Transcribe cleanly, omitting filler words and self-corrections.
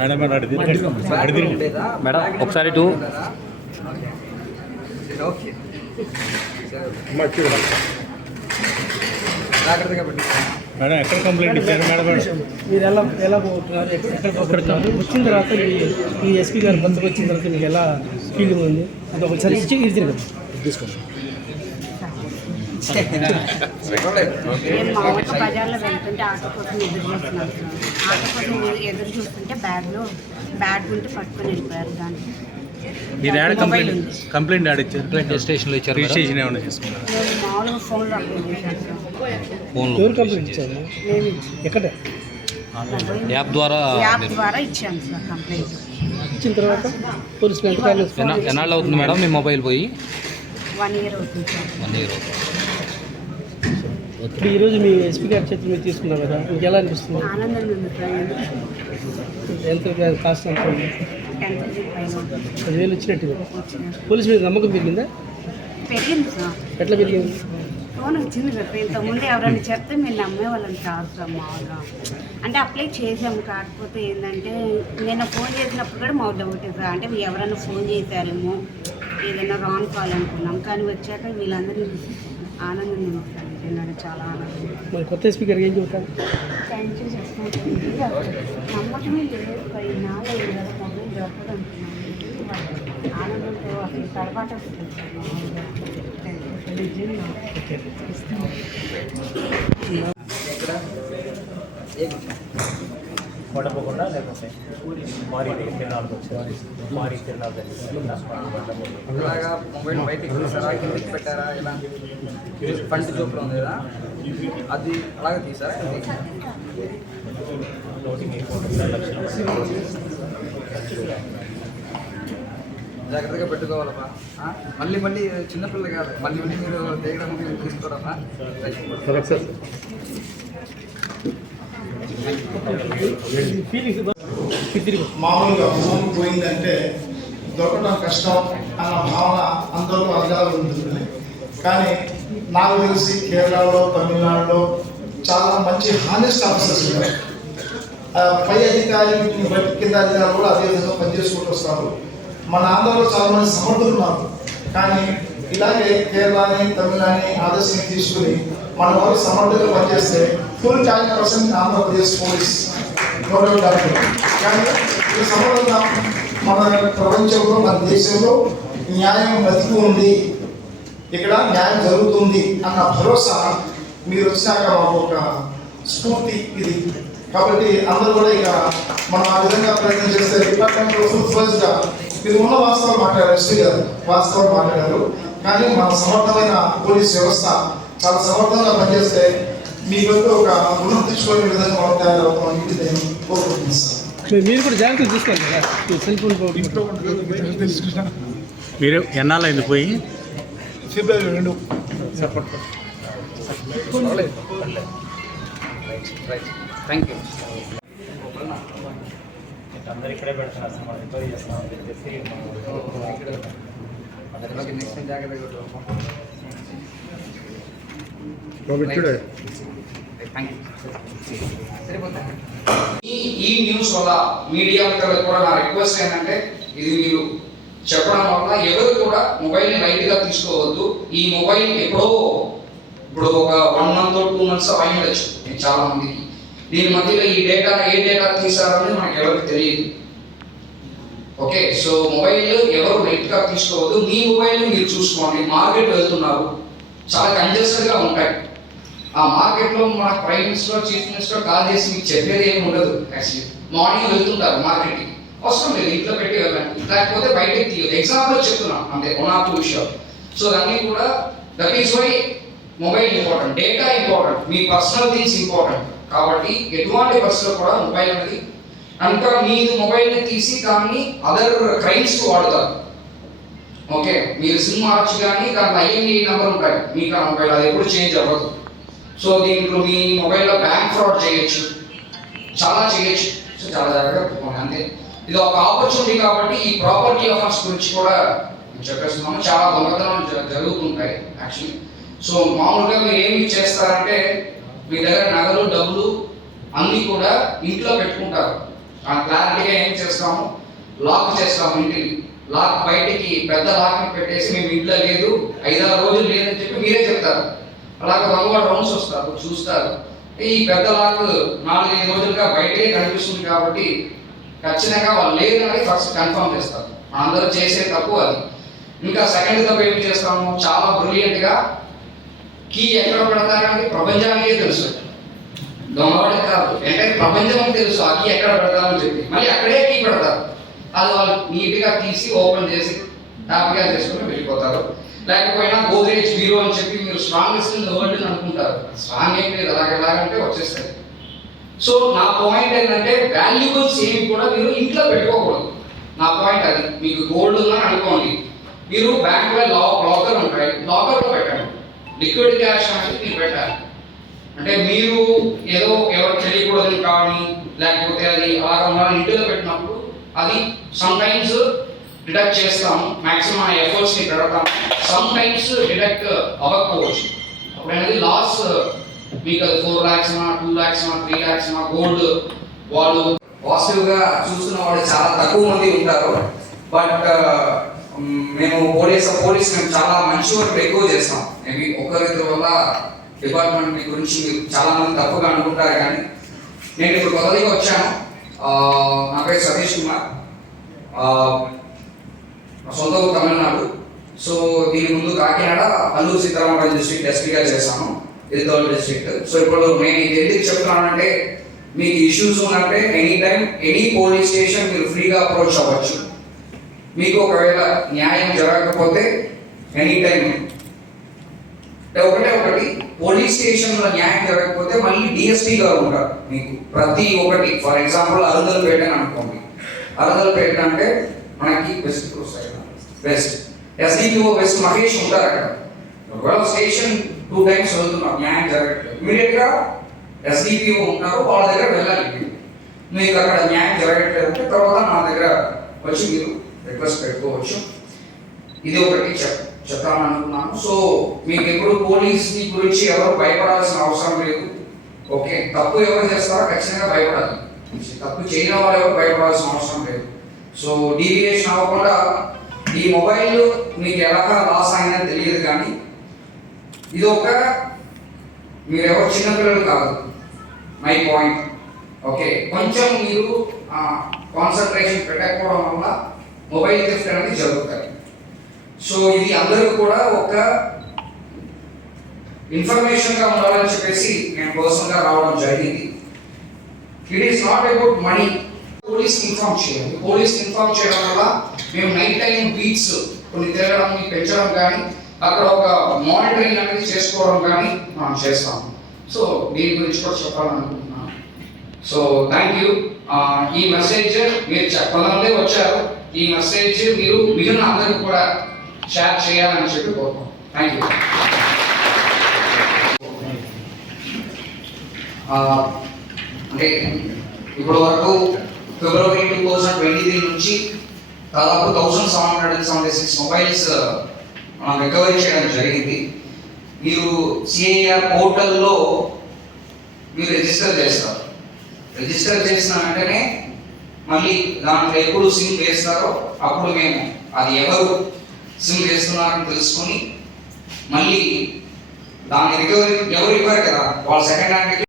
Madam ఒకసారి two madam ఎక్కడ complaint ఇచ్చారు మేడం? మీరు ఎలా పోతున్నారు, ఎక్కడ పోతున్నారు, వచ్చిన తర్వాత ఈ ఎస్పీ గారు బంధుకు వచ్చిన తర్వాత మీకు ఎలా ఫీలింగ్ ఉంది అది ఒకసారి ఇచ్చి ఇది తీసుకోండి. మేము మామూలుగా బజార్లో వెళ్తుంటే ఆటో కోసం ఎదురు చూస్తుంటే బ్యాగ్ ఉంటే పట్టుకొని వెళ్ళిపోయారు. దాంట్లో మీరు యాడ్ కంప్లైంట్ యాడ్ ఇచ్చారు, స్టేషన్లో ఇచ్చారు, రిజిస్ట్రేషన్ ఏమైనా చేసుకున్నారు? మేము మామూలుగా ఫోన్లో అప్లై చేశాను. ఎవరు కంప్లైంట్ ఇచ్చారు? ఎక్కడ? యాప్ ద్వారా ఇచ్చాను సార్ కంప్లైంట్. ఇచ్చిన తర్వాత పోలీసులు ఎన్నాళ్ళు అవుతుంది మేడం మీ మొబైల్ పోయి? 1 year అవుతుంది సార్. 1 year అవుతుంది. ఇప్పుడు ఈరోజు మీ ఎస్పీ గారి చేతులు మీరు తీసుకున్నారు కదా, మీకు ఎలా అనిపిస్తుంది? ఆనందంగా ఉంది సార్. ఎంత కాస్ట్ ఎంత ఉంది? 10,000 పైన 10,000 వచ్చినట్టు. పోలీసు మీద నమ్మకం పెరిగిందా? పెరిగింది సార్. ఎట్లా పెరిగింది? ఫోన్ వచ్చింది కదా, ఇంతకుముందు ఎవరైనా చెప్తే మేము నమ్మేవాళ్ళని కాదు సార్. మామూలుగా అంటే అప్లై చేసాము, కాకపోతే ఏంటంటే నేను ఫోన్ చేసినప్పుడు కూడా మాకు డౌట్ సార్, అంటే ఎవరైనా ఫోన్ చేశారేమో ఏదైనా రాంగ్ కాల్ అనుకున్నాం, కానీ వచ్చాక వీళ్ళందరినీ ఆనందంగా ఉంది సార్. నిజంగానే చాలా ఆనందం. మరి కొత్త ఎస్పీ గారికి ఏం చెబుతారు? థ్యాంక్ యూ చేస్తున్నాను. నమ్మకమే లేదు, 10 నాళ్ళు మొబైల్ దొరకదు అనుకున్నాను. ఆనందంతో అసలు తర్వాత కొడపకుండా లేకపోతే మారీ తిరణాలకు వచ్చారు, మారీ తిరణాలు అలాగా మొబైల్ బయటికి తీసారా, కిందకి పెట్టారా, ఇలా ఫ్రంట్ జోప్లో ఉంది కదా అది అలాగే తీసారా? జాగ్రత్తగా పెట్టుకోవాలమ్మా. మళ్ళీ చిన్నపిల్లలు కాదు, మళ్ళీ మీరు తీయడం తీసుకోవడమ్మా. మామూలుగా ఫోన్ పోయిందంటే దొరకడం కష్టం అన్న భావన అందరూ అర్థాలు ఉంటుంది. కానీ నాకు తెలిసి కేరళలో, తమిళనాడులో చాలా మంచి హానెస్ట్ ఆఫీసర్స్ ఉన్నారు. పై అధికారి బట్టి కింద అధికారులు కూడా అదే విధంగా పనిచేసుకుంటూ వస్తారు. మన ఆంధ్రలో చాలా మంది సమర్థులు ఉన్నారు. కానీ ఇలాగే కేరళని, తమిళనాడుని ఆదర్శంగా తీసుకుని మన వాళ్ళు సమర్థంగా పనిచేస్తే full time person Andhra Pradesh police government doctor. కానీ ఈ సమర్థంగా మన ప్రపంచంలో, మన దేశంలో న్యాయం బతికి ఉంది, ఇక్కడ న్యాయం జరుగుతుంది అన్న భరోసా మీరు వచ్చినాక మాకు ఒక స్ఫూర్తి ఇది. కాబట్టి అందరూ కూడా ఇక మనం ఆ విధంగా ప్రయత్నం చేస్తే డిపార్ట్మెంట్లో ఫుల్ ఫోర్స్గా మీరు ఉన్న వాస్తవాలు మాట్లాడారు, ఎస్పీ గారు వాస్తవాలు మాట్లాడారు. కానీ మన సమర్థమైన పోలీస్ వ్యవస్థ చాలా సమర్థంగా పనిచేస్తే మీకు ఒక రుణం తెచ్చుకునే విధంగా మనం తయారవుతామని నేను కోరుకుంటున్నాను సార్. మీరు కూడా జాగ్రత్తలు తీసుకోండి కదా, సెల్ ఫోన్ మీరు ఎన్నాళ్ళు అయింది పోయి? ఫిబ్రవరి 2 థ్యాంక్ యూ. అందరు ఇక్కడే పెడుతున్నారు సార్, మనం రికవరీ చేస్తామని చెప్పేసి నెక్స్ట్ జాగ్రత్తగా ఈ న్యూస్ వల్ల మీడియా కూడా నా రిక్వెస్ట్ ఏంటంటే, ఇది మీరు చెప్పడం వల్ల ఎవరు కూడా మొబైల్ని లైట్గా తీసుకోవద్దు. ఈ మొబైల్ ఇప్పుడు ఒక 1 month 2 months అయ్యిండొచ్చు చాలా మందికి. దీని మధ్యలో ఏ డేటా తీసారని మనకు ఎవరికి తెలియదు. ఓకే, సో మొబైల్ ఎవరు లైట్గా తీసుకోవద్దు. మీ మొబైల్ మీరు చూసుకోండి. మార్కెట్ వెళ్తున్నారు, చాలా కంజెస్టెడ్గా ఉంటాయి. ఆ మార్కెట్లో మన prime minister, chief minister call చేసి మీకు చెప్పేది ఏమి ఉండదు. యాక్చువల్లీ మార్నింగ్ వెళ్తుంటారు మార్కెట్కి, అవసరం లేదు ఇంట్లో పెట్టి వెళ్ళండి, లేకపోతే బయటకి తీయదు. ఎగ్జాంపుల్ చెప్తున్నాం అంతే, 1 or 2 విషయాలు. సో అన్నీ కూడా that is why mobile important, data important, మీ పర్సనల్ థింగ్స్ ఇంపార్టెంట్. కాబట్టి ఎటువంటి పరిస్థితుల్లో కూడా మొబైల్ అనేది ఇంకా మీరు మొబైల్ని తీసి దాన్ని అదర్ క్రైమ్స్కి వాడతారు. ఓకే, మీరు సిమ్ మార్చి కానీ దాంట్లో ఐఎంఈ నెంబర్ ఉంటాయి మీకు ఆ మొబైల్, అది ఎప్పుడు చేంజ్ అవ్వదు. సో దీంట్లో మీ మొబైల్లో బ్యాంక్ ఫ్రాడ్ చేయొచ్చు, చాలా చేయొచ్చు. సో చాలా జాగ్రత్తగా పెట్టుకోండి అంతే. ఇది ఒక ఆపర్చునిటీ కాబట్టి ఈ ప్రాపర్టీ అఫెన్స్ గురించి కూడా చెప్పేస్తున్నాము. చాలా దొంగతనాలు జరుగుతుంటాయి యాక్చువల్లీ. సో మామూలుగా మీరు ఏమి చేస్తారంటే, మీ దగ్గర నగలు, డబ్బులు అన్నీ కూడా ఇంట్లో పెట్టుకుంటారు. క్లారిటీగా ఏం చేస్తాము, లాక్ చేస్తాము ఇంటిని. లాక్ బయటికి పెద్ద లాక్ని పెట్టేసి మేము ఇంట్లో లేదు 5-6 రోజులు లేదని చెప్పి మీరే చెప్తారు. అలాగే దొంగవాడు రౌండ్స్ వస్తారు, చూస్తారు. ఈ పెద్ద లాక్ 4-5 రోజులుగా బయటే కనిపిస్తుంది కాబట్టి ఖచ్చితంగా వాళ్ళు లేదని ఫస్ట్ కన్ఫర్మ్ చేస్తారు. అందరూ చేసే తప్పు అది. ఇంకా సెకండ్ తప్పు ఏం చేస్తాము, చాలా బ్రిలియంట్గా కీ ఎక్కడ పెడతారని ప్రపంచానికే తెలుసు, దొంగవాడికి కాదు, అంటే ప్రపంచం తెలుసు ఆ కీ ఎక్కడ పెడతామని చెప్పి మళ్ళీ అక్కడే కీ పెడతారు. అది వాళ్ళు నీట్గా తీసి ఓపెన్ చేసి హ్యాపీగా చేసుకుని వెళ్ళిపోతారు. లేకపోయినా గోద్రేజ్ బీరో అని చెప్పి మీరు స్ట్రాంగెస్ట్ ఇన్ ద వరల్డ్ అని అనుకుంటారు. స్ట్రాంగ్ ఏం లేదు, ఎలాగంటే వచ్చేస్తుంది. సో నా పాయింట్ ఏంటంటే వాల్యుబుల్స్ ఏమి కూడా మీరు ఇంట్లో పెట్టుకోకూడదు. నా పాయింట్ అది. మీకు గోల్డ్ ఉందని అనుకోండి, మీరు బ్యాంక్లో లాకర్ ఉంటాయి, లాకర్లో పెట్టండి. లిక్విడ్ క్యాష్ అనేది మీరు పెట్టాలి. అంటే మీరు ఏదో ఎవరు తెలియకూడదు కానీ లేకపోతే అది అలాగ ఉండాలని ఇంటిలో పెట్టినప్పుడు అది సమ్ టైమ్స్ డిడక్ట్ చేస్తాము, మ్యాక్సిమం మన ఎఫర్ట్స్ని పెడతాము. సమ్ టైమ్స్ డిడక్ట్ అవ్వకపోవచ్చు. అప్పుడు అనేది లాస్ మీకు అది 4 lakhs 2 lakhs 3 lakhs గోల్డ్ వాళ్ళు పాజిటివ్గా చూస్తున్న వాళ్ళు చాలా తక్కువ మంది ఉంటారు. బట్ మేము పోలీస్ మేము చాలా మంచి వర్క్ ఎక్కువ చేస్తాం. మేబీ ఒకరిద్దరి వల్ల డిపార్ట్మెంట్ గురించి మీరు చాలా మంది తప్పుగా అనుకుంటారు. కానీ నేను ఇప్పుడు కొత్తగా వచ్చాను. నా పేరు సతీష్ కుమార్, సొంత ఊరు తమిళనాడు. సో దీని ముందు కాకినాడ అల్లూరు సీతారామరాజు డిస్ట్రిక్ట్ ఎస్పీగా చేశాను, ఇది 3rd డిస్ట్రిక్ట్. సో ఇప్పుడు నేను ఇది ఎందుకు చెప్తున్నానంటే, మీకు ఇష్యూస్ ఉన్నట్టే any time any police station మీరు ఫ్రీగా అప్రోచ్ అవ్వచ్చు. మీకు ఒకవేళ న్యాయం జరగకపోతే ఎనీ టైం ఒకటి పోలీస్ స్టేషన్లో న్యాయం జరగకపోతే మళ్ళీ డిఎస్పీ గారు ఉంటారు మీకు ప్రతి ఒక్కటి. ఫర్ ఎగ్జాంపుల్ అరుదలపేట అని అనుకోండి. అరుదలపేట అంటే మనకి వెస్ట్ ఎస్డిపిఓ వెస్ట్ మహేష్ ఉంటారు అక్కడ. ఒకవేళ స్టేషన్ 2 times వెళ్తున్నాం, న్యాయం జరగట్లేదు, ఇమీడియట్గా ఎస్డిపిఓ ఉంటారు, వాళ్ళ దగ్గర వెళ్ళాలి. మీకు అక్కడ న్యాయం జరగట్లేదు అంటే తర్వాత నా దగ్గర వచ్చి మీరు రిక్వెస్ట్ పెట్టుకోవచ్చు. ఇది ఒకటి చెప్పాలనుకున్నాను. సో మీకు ఎప్పుడు పోలీస్ గురించి ఎవరు భయపడాల్సిన అవసరం లేదు. ఓకే, తప్పు ఎవరు చేస్తారో ఖచ్చితంగా భయపడాలి. తప్పు చేయని వాళ్ళు ఎవరు భయపడాల్సిన అవసరం లేదు. సో డీవియేషన్ అవ్వకుండా ఈ మొబైల్ మీకు ఎలాగా లాస్ అయిందని తెలియదు, కానీ ఇది ఒక మీరు ఎవరు చిన్నపిల్లలు కాదు, మై పాయింట్. ఓకే, కొంచెం మీరు కాన్సన్ట్రేషన్ పెట్టకపోవడం వల్ల మొబైల్ థెఫ్ట్ అనేది జరుగుతాయి. సో ఇది అందరూ కూడా ఒక ఇన్ఫర్మేషన్గా ఉండాలని చెప్పేసి నేను పర్సనల్గా రావడం జరిగింది. It is not about money. Police inform చేయాలి. పోలీస్ ఇన్ఫార్మ్ చేయడం వల్ల మేము నైట్ టైం బీట్స్ కొన్ని తిరగడం పెంచడం కానీ అక్కడ ఒక మానిటరింగ్ అనేది చేసుకోవడం కానీ మనం చేస్తాము. సో దీని గురించి కూడా చెప్పాలనుకుంటున్నాను. So thank you. ఈ మెసేజ్ మీరు చెప్పడంలో వచ్చారు. ఈ మెసేజ్ మీరు మిగిలిన అందరికీ కూడా షేర్ చేయాలని చెప్పి కోరుకుంటున్నాను. Thank you. అంటే ఇప్పటి వరకు ఫిబ్రవరి 2023 నుంచి దాదాపు 1776 మొబైల్స్ మనం రికవరీ చేయడం జరిగింది. మీరు సిఐఆర్ పోర్టల్లో మీరు రిజిస్టర్ చేస్తారు. రిజిస్టర్ చేసిన వెంటనే మళ్ళీ దాంట్లో ఎప్పుడు సిమ్ వేస్తారో అప్పుడు మేము అది ఎవరు సిమ్ వేస్తున్నారని తెలుసుకొని మళ్ళీ దాన్ని రికవరీ ఎవరు ఇవ్వరు కదా, వాళ్ళ సెకండ్ హ్యాండ్కి